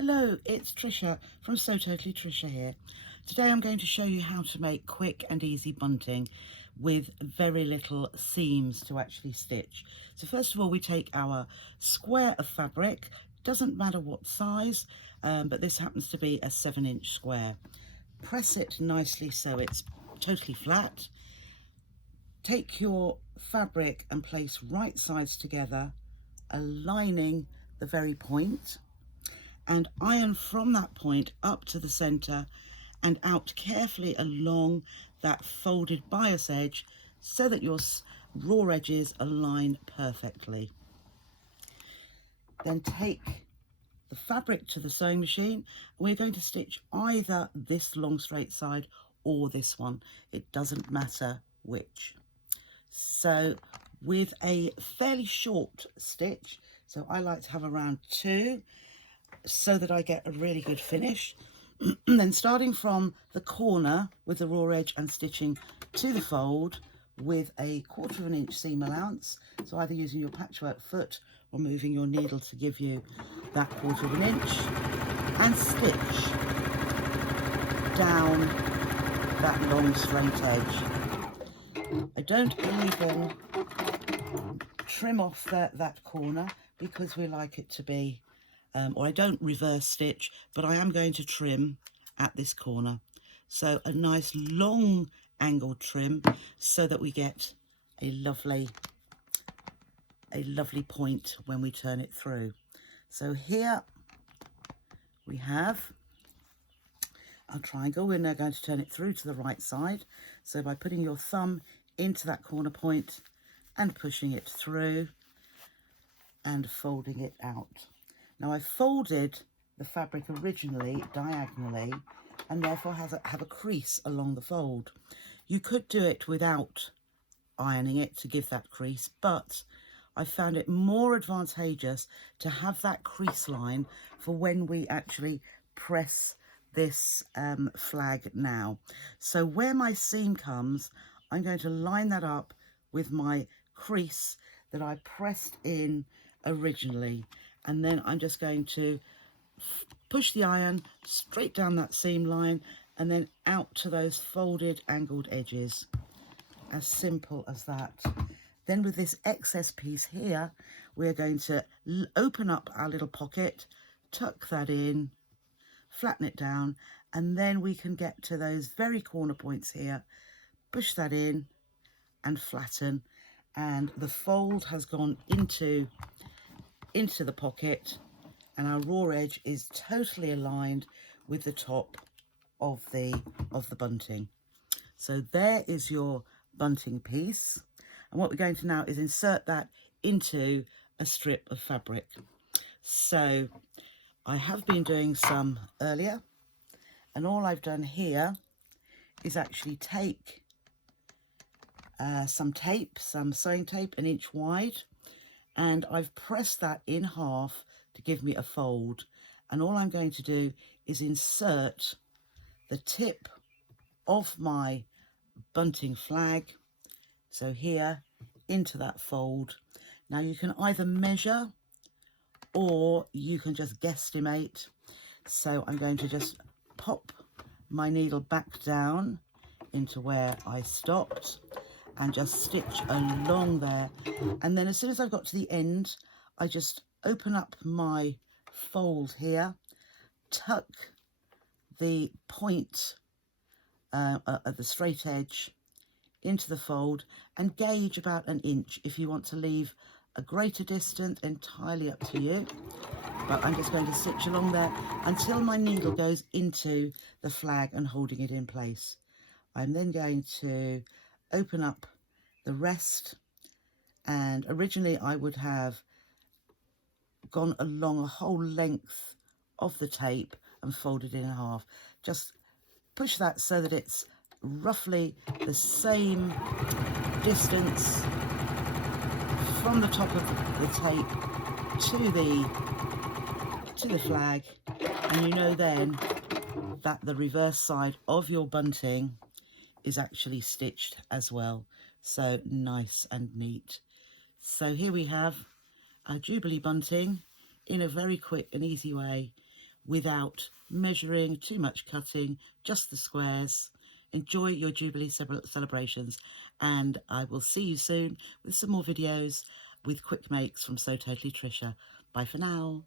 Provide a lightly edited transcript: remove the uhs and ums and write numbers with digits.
Hello, it's Trisha from So Totally Trisha here. Today I'm going to show you how to make quick and easy bunting with very little seams to actually stitch. So first of all, we take our square of fabric, doesn't matter what size, but this happens to be a 7-inch square. Press it nicely so it's totally flat. Take your fabric and place right sides together, aligning the very point, and iron from that point up to the center and out carefully along that folded bias edge so that your raw edges align perfectly. Then take the fabric to the sewing machine. We're going to stitch either this long straight side or this one. It doesn't matter which. So with a fairly short stitch, so I like to have around 2, so that I get a really good finish. Then starting from the corner with the raw edge and stitching to the fold with a 1/4 inch seam allowance, so either using your patchwork foot or moving your needle to give you that 1/4 inch, and stitch down that long straight edge. I don't even trim off that corner because we like it to be or I don't reverse stitch, but I am going to trim at this corner. So a nice long angled trim so that we get a lovely point when we turn it through. So here we have our triangle. We're now going to turn it through to the right side. So by putting your thumb into that corner point and pushing it through and folding it out. Now I folded the fabric originally diagonally and therefore have a crease along the fold. You could do it without ironing it to give that crease, but I found it more advantageous to have that crease line for when we actually press this flag now. So where my seam comes, I'm going to line that up with my crease that I pressed in originally. And then I'm just going to push the iron straight down that seam line and then out to those folded angled edges. As simple as that. Then with this excess piece here, we're going to open up our little pocket, tuck that in, flatten it down, and then we can get to those very corner points here, push that in and flatten, and the fold has gone into the pocket and our raw edge is totally aligned with the top of the bunting. So there is your bunting piece, and what we're going to now is insert that into a strip of fabric. So I have been doing some earlier, and all I've done here is actually take some sewing tape, 1 inch wide, and I've pressed that in half to give me a fold. And all I'm going to do is insert the tip of my bunting flag, so here, into that fold. Now you can either measure or you can just guesstimate. So I'm going to just pop my needle back down into where I stopped and just stitch along there, and then as soon as I've got to the end, I just open up my fold here, tuck the point at the straight edge into the fold, and gauge about 1 inch. If you want to leave a greater distance, entirely up to you, but I'm just going to stitch along there until my needle goes into the flag and holding it in place. I'm then going to open up the rest, and originally I would have gone along a whole length of the tape and folded it in half. Just push that so that it's roughly the same distance from the top of the tape to the flag, and you know then that the reverse side of your bunting is actually stitched as well. So nice and neat. So here we have our Jubilee bunting in a very quick and easy way without measuring, too much cutting, just the squares. Enjoy your Jubilee celebrations, and I will see you soon with some more videos with quick makes from So Totally Trisha. Bye for now.